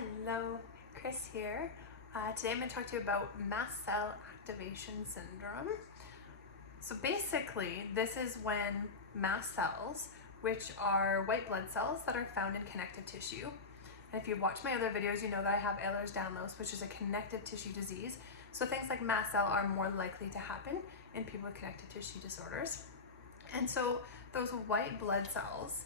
Hello, Chris here. Today I'm going to talk to you about mast cell activation syndrome. So basically, this is when mast cells, which are white blood cells that are found in connective tissue. And if you've watched my other videos, you know that I have Ehlers-Danlos, which is a connective tissue disease. So things like mast cell are more likely to happen in people with connective tissue disorders. And so those white blood cells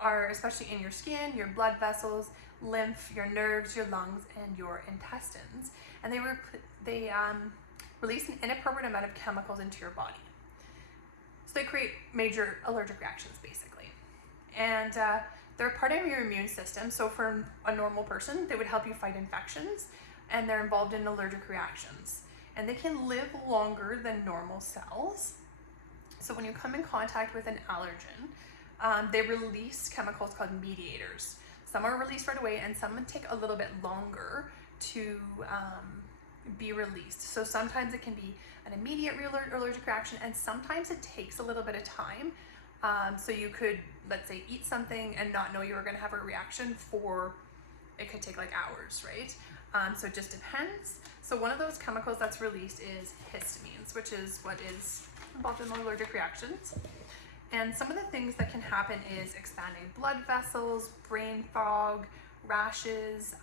are especially in your skin, your blood vessels, lymph, your nerves, your lungs, and your intestines. And they release an inappropriate amount of chemicals into your body. So they create major allergic reactions, basically. And they're part of your immune system. So for a normal person, they would help you fight infections, and they're involved in allergic reactions. And they can live longer than normal cells. So when you come in contact with an allergen, they release chemicals called mediators. Some are released right away, and some take a little bit longer to be released. So sometimes it can be an immediate allergic reaction, and sometimes it takes a little bit of time. So you could, let's say, eat something and not know you were going to have a reaction for, it could take like hours, right? So it just depends. So one of those chemicals that's released is histamines, which is what is involved in allergic reactions. And some of the things that can happen is expanding blood vessels, brain fog, rashes,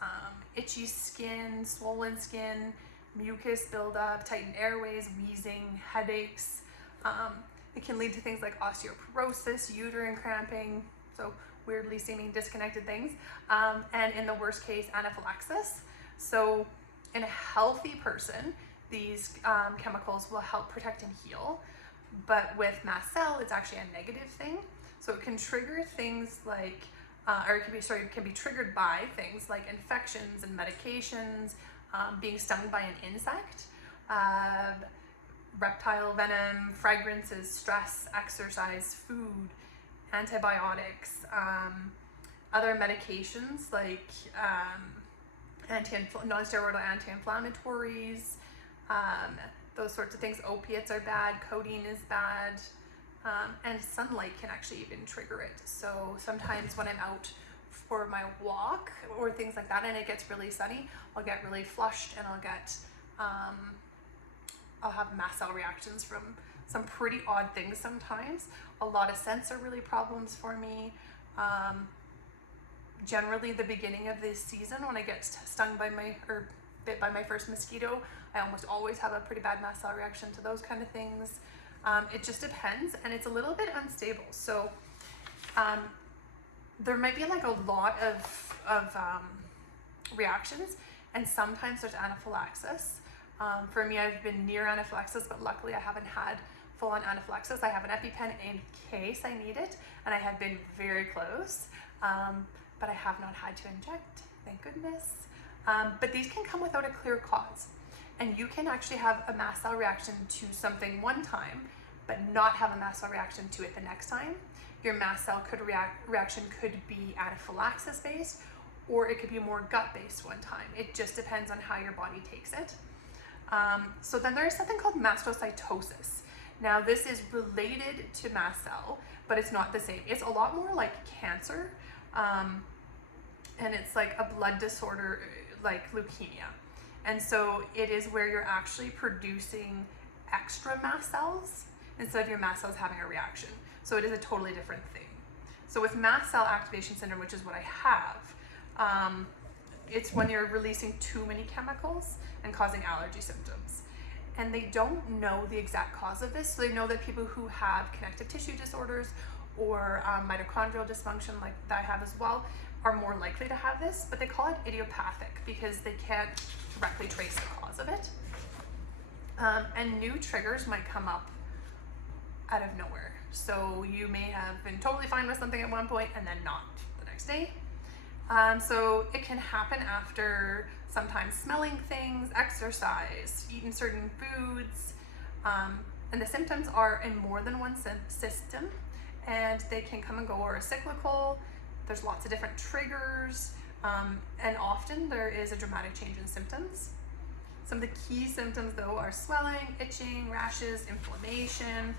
itchy skin, swollen skin, mucus buildup, tightened airways, wheezing, headaches. It can lead to things like osteoporosis, uterine cramping, so weirdly seeming disconnected things, and in the worst case, anaphylaxis. So in a healthy person, these chemicals will help protect and heal. But with mast cell, it's actually a negative thing. So it can trigger things like, it can be triggered by things like infections and medications, being stung by an insect, reptile venom, fragrances, stress, exercise, food, antibiotics, other medications like non-steroidal anti-inflammatories, those sorts of things. Opiates are bad, codeine is bad, and sunlight can actually even trigger it. So sometimes when I'm out for my walk or things like that and it gets really sunny, I'll get really flushed, and I'll have mast cell reactions from some pretty odd things sometimes. A lot of sensory problems for me. Generally the beginning of this season, when I get stung by bit by my first mosquito, I almost always have a pretty bad mast cell reaction to those kind of things. It just depends, and it's a little bit unstable. So there might be like a lot of reactions, and sometimes there's anaphylaxis. For me, I've been near anaphylaxis, but luckily I haven't had full-on anaphylaxis. I have an EpiPen in case I need it, and I have been very close, but I have not had to inject, thank goodness. But these can come without a clear cause. And you can actually have a mast cell reaction to something one time, but not have a mast cell reaction to it the next time. Your mast cell reaction could be anaphylaxis based, or it could be more gut based one time. It just depends on how your body takes it. So then there is something called mastocytosis. Now this is related to mast cell, but it's not the same. It's a lot more like cancer, and it's like a blood disorder like leukemia. And so it is where you're actually producing extra mast cells instead of your mast cells having a reaction. So it is a totally different thing. So with mast cell activation syndrome, which is what I have, it's when you're releasing too many chemicals and causing allergy symptoms. And they don't know the exact cause of this. So they know that people who have connective tissue disorders or mitochondrial dysfunction, like that I have as well, are more likely to have this, but they call it idiopathic because they can't directly trace the cause of it. And new triggers might come up out of nowhere. So you may have been totally fine with something at one point and then not the next day. So it can happen after sometimes smelling things, exercise, eating certain foods, and the symptoms are in more than one system, and they can come and go or are cyclical. There's lots of different triggers, and often there is a dramatic change in symptoms. Some of the key symptoms though are swelling, itching, rashes, inflammation,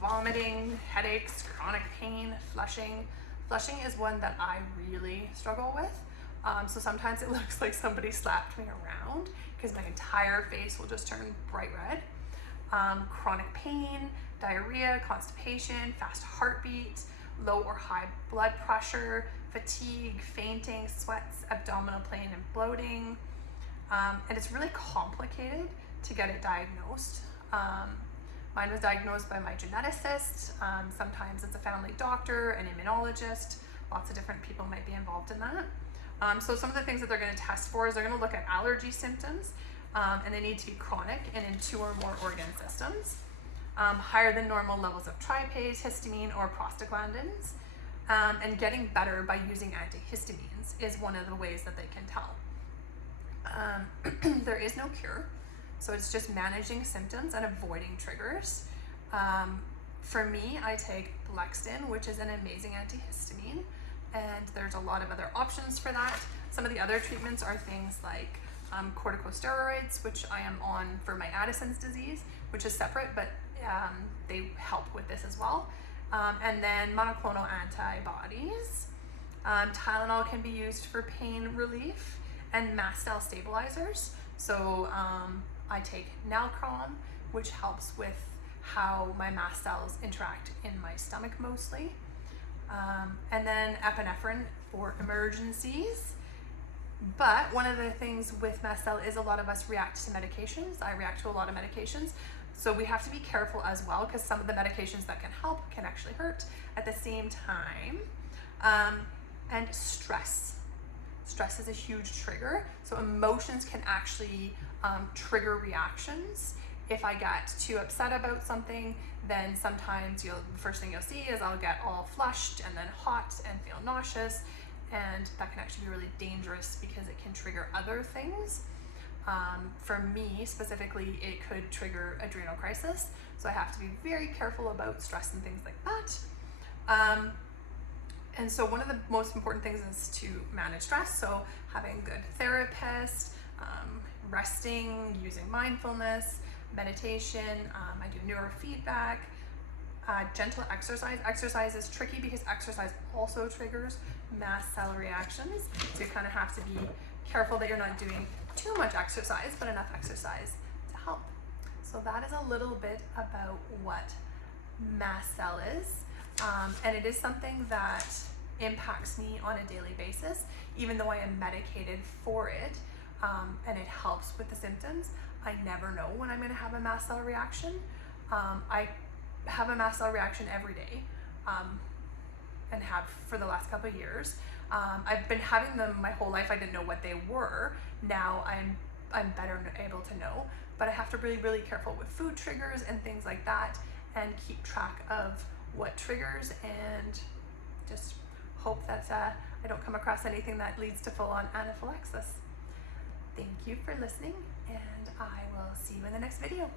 vomiting, headaches, chronic pain, flushing. Flushing is one that I really struggle with. So sometimes it looks like somebody slapped me around because my entire face will just turn bright red. Chronic pain, diarrhea, constipation, fast heartbeat, low or high blood pressure, fatigue, fainting, sweats, abdominal pain and bloating. And it's really complicated to get it diagnosed. Mine was diagnosed by my geneticist. Sometimes it's a family doctor, an immunologist. Lots of different people might be involved in that. So some of the things that they're going to test for is they're going to look at allergy symptoms, and they need to be chronic and in 2 or more organ systems. Higher than normal levels of tryptase, histamine, or prostaglandins. And getting better by using antihistamines is one of the ways that they can tell. There is no cure, so it's just managing symptoms and avoiding triggers. For me, I take Lextin, which is an amazing antihistamine, and there's a lot of other options for that. Some of the other treatments are things like corticosteroids, which I am on for my Addison's disease, which is separate, but they help with this as well. And then monoclonal antibodies. Tylenol can be used for pain relief, and mast cell stabilizers. So I take Nalcrom, which helps with how my mast cells interact in my stomach mostly. And then epinephrine for emergencies. But one of the things with mast cell is a lot of us react to medications. I react to a lot of medications. So we have to be careful as well, because some of the medications that can help can actually hurt at the same time. And stress. Stress is a huge trigger. So emotions can actually trigger reactions. If I get too upset about something, then sometimes the first thing you'll see is I'll get all flushed and then hot and feel nauseous. And that can actually be really dangerous because it can trigger other things. For me specifically, it could trigger adrenal crisis. So I have to be very careful about stress and things like that. And so one of the most important things is to manage stress. So having a good therapist, resting, using mindfulness, meditation. I do neurofeedback, gentle exercise. Exercise is tricky because exercise also triggers mast cell reactions. So you kind of have to be careful that you're not doing too much exercise, but enough exercise to help. So that is a little bit about what mast cell is. And it is something that impacts me on a daily basis, even though I am medicated for it, and it helps with the symptoms. I never know when I'm going to have a mast cell reaction. I have a mast cell reaction every day, and have for the last couple of years. I've been having them my whole life. I didn't know what they were. Now I'm better able to know, but I have to be really careful with food triggers and things like that, and keep track of what triggers, and just hope that I don't come across anything that leads to full-on anaphylaxis. Thank you for listening, and I will see you in the next video.